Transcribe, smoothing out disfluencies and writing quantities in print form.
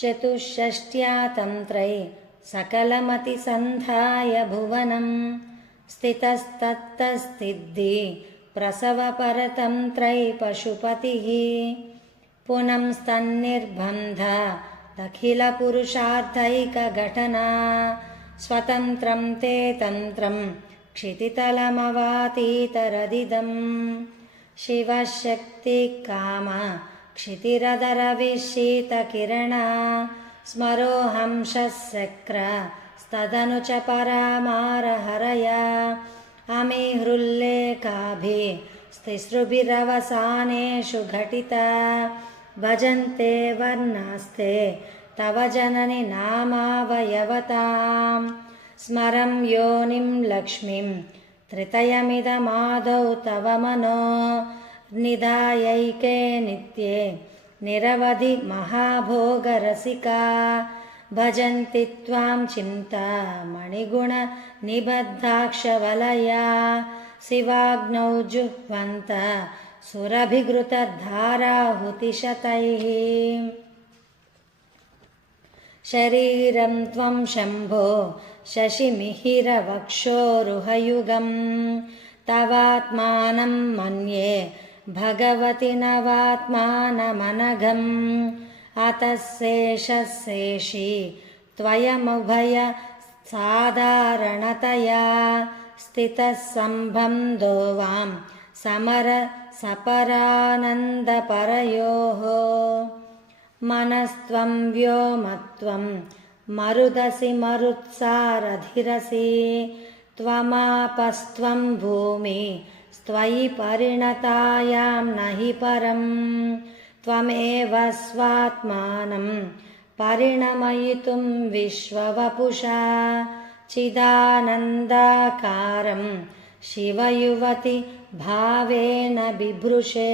चतुष्षष्ट्या तन्त्रै सकलमतिसन्धाय भुवनं स्थितस्तत्तस्थिद्धि प्रसवपरतन्त्रै पशुपतिः पुनंस्तन्निर्बन्ध दखिलपुरुषार्थैकघटना स्वतन्त्रं ते तन्त्रं क्षितितलमवातीतरदिदं शिवशक्तिकाम क्षितिरदरविशीतकिरणा स्मरोहंसशक्र स्तदनु च परामारहरया अमीहृल्लेखाभिस्तिसृभिरवसानेषु घटिता भजन्ते वर्णास्ते तव जननि नामावयवतां स्मरं योनिं लक्ष्मीं त्रितयमिदमादौ तव मनो निधायैके नित्ये निरवधि महाभोगरसिका भजन्ति त्वां चिन्तामणिगुणनिबद्धाक्षवलया शिवाग्नौ जुह्वन्त सुरभिघृतधाराहुतिशतैः शरीरं त्वं शम्भो शशिमिहिरवक्षोरुहयुगं तवात्मानं मन्ये भगवति नवात्मानमनघम् अतः शेषशेषी त्वयमुभय साधारणतया स्थितः सम्बन्धो वां समरसपरानन्दपरयोः मनस्त्वं व्योमत्वं मरुदसि मरुत्सारधिरसि त्वमापस्त्वं भूमि स्त्वयि परिणतायां नहि परं त्वमेव स्वात्मानं परिणमयितुं विश्ववपुषा चिदानन्दाकारं शिवयुवति भावेन बिभृशे।